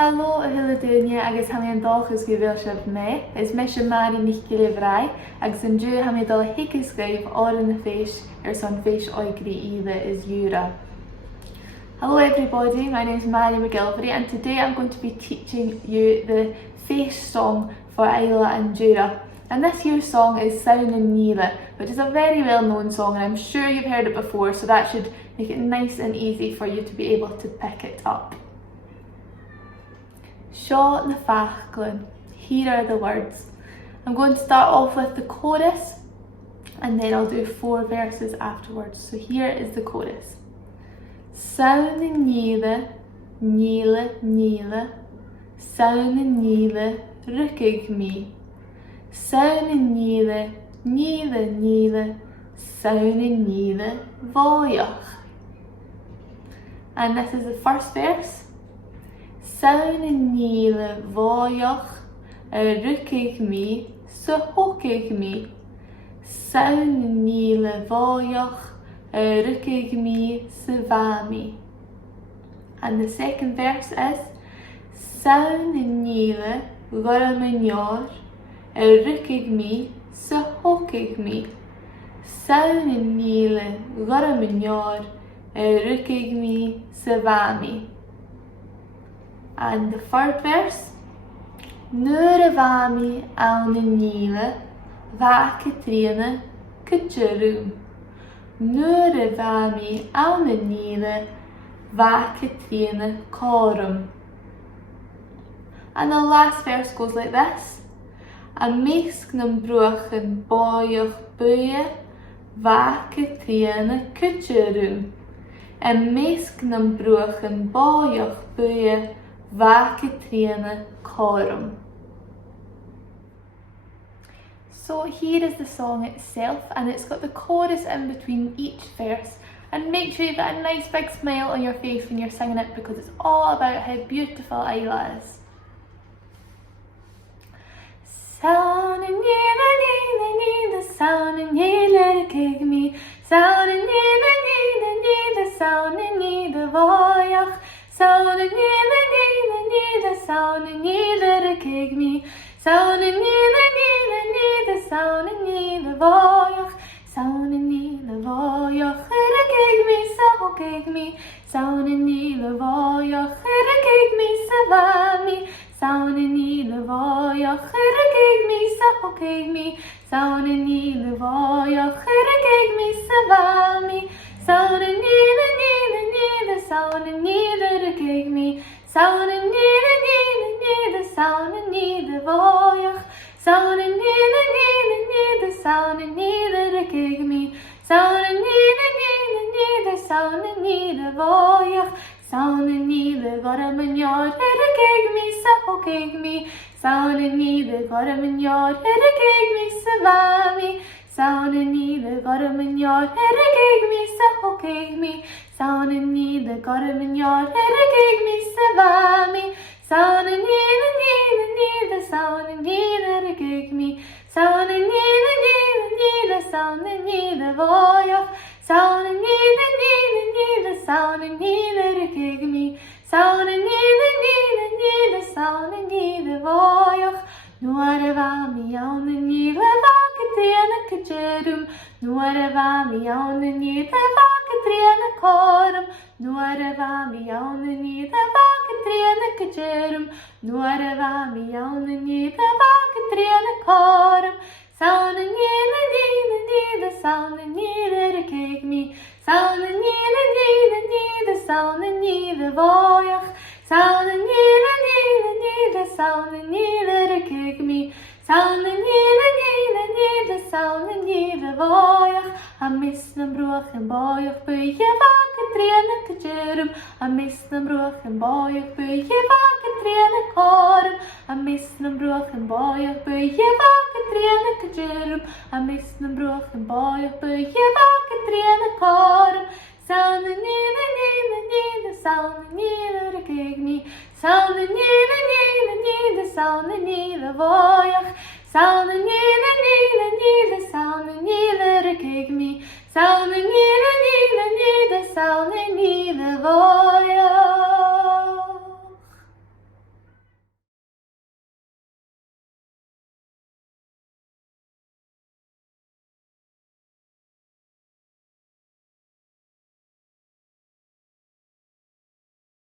Hallo a thuile duine agus ha an dulchas go bhfuil sibh mé. Is me sin Màiri NicIlleBhrath agus an dú ha dul theagasg Òran Fèis Fèis Òigridh Ìle is Dhiùra. Hello everybody, my name is Màiri McGillivray and today I'm going to be teaching you the Fèis song for Ìle and Dhiùra. And this year's song is Sheinn Ìle, which is a very well known song and I'm sure you've heard it before, so that should make it nice and easy for you to be able to pick it up. Seo na fachglin. Here are the words. I'm going to start off with the chorus and then I'll do 4 verses afterwards. So here is the chorus. Sheinn Ìle, Ìle, Ìle, Sheinn Ìle, rucig me. Sheinn Ìle, Ìle, Ìle, Sheinn Ìle, bhairt. And this is the first verse. Sheinn Ìle bhairt, rucig me, hocaig me. Sheinn Ìle bhairt, rucig me, bhaimi. And the second verse is Sheinn Ìle Ghearrain, rucig me, hocaig me. Sheinn Ìle Ghearrain, rucig me, bhaimi. And the third verse, nuair a bhaimi ann Ìle, bhacha trína Ghearrain. Nuair a bhaimi ann Ìle, bhacha trína Ghearrain. And the last verse goes like this. A measc na mbruachan báoch buia, bhacha trína Ghearrain. A measc na mbruachan báoch buia, bhacha trína Ghearrain. So here is the song itself, and it's got the chorus in between each verse. And make sure you've got a nice big smile on your face when you're singing it, because it's all about how beautiful Ìle is. Sheinn Ìle, Ìle, Ìle, Sheinn Ìle rucig me. Sheinn Ìle, Ìle, Ìle, Sheinn Ìle bhairt. Sheinn Ìle, Ìle, Ìle, Sheinn Ìle rucig me. Sheinn Ìle, Ìle, Ìle, Sheinn Ìle bhairt. Sheinn Ìle bhairt, rucig me, hocaig me. Sheinn Ìle bhairt, rucig me, bhaimi. Sheinn Ìle bhairt, rucig me, hocaig me. Sheinn Ìle bhairt, rucig me, bhaimi. Sheinn Ìle, Ìle, Ìle, Sheinn Ìle rucig me. Sheinn Ìle, Ìle, Ìle, Sheinn Ìle bhairt. Sheinn Ìle, Ìle, Ìle, Sheinn Ìle rucig me. Sheinn Ìle, Ìle, Ìle, Sheinn Ìle bhairt. Sheinn Ìle Ghearrain, rucig me, hocaig me. Sheinn Ìle Ghearrain, rucig me, bhaimi. Sheinn Ìle Ghearrain, rucig me, hocaig me. Sheinn Ìle Ghearrain, rucig me, bhaimi. Sheinn Ìle, Ìle, Ìle, Sheinn Ìle rucig me. Sheinn Ìle, Ìle, Ìle, Sheinn Ìle bhairt. Sheinn Ìle, Ìle, Ìle, Sheinn Ìle rucig me. Sheinn Ìle, Ìle, Ìle, Sheinn Ìle bhairt. Nuair a bhaimi ann Ìle, bhacha trína Ghearrain. Nuair a bhaimi ann Ìle, bhacha trína Ghearrain. Nuair a bhaimi ann Ìle, bhacha trína Ghearrain. Nuair a bhaimi ann Ìle, bhacha trína Ghearrain. Sheinn Ìle, Ìle, Ìle, Sheinn Ìle rucig me. Sheinn Ìle, Ìle, Ìle, Sheinn Ìle bhairt. Sheinn Ìle, Ìle, Ìle, Sheinn Ìle rucig me. Sheinn Ìle, Ìle, Ìle, Sheinn Ìle bhairt. A measc na mbruachan báoch buia, bhacha trína Ghearrain. A measc na mbruachan báoch buia, bhacha trína Ghearrain. A measc na mbruachan báoch buia, bhacha trína Ghearrain. A measc na mbruachan báoch buia, bhacha trína Ghearrain. Sheinn Ìle, Ìle, Ìle, Sheinn Ìle rucig me. Sheinn Ìle, Ìle, Ìle, Sheinn Ìle bhairt.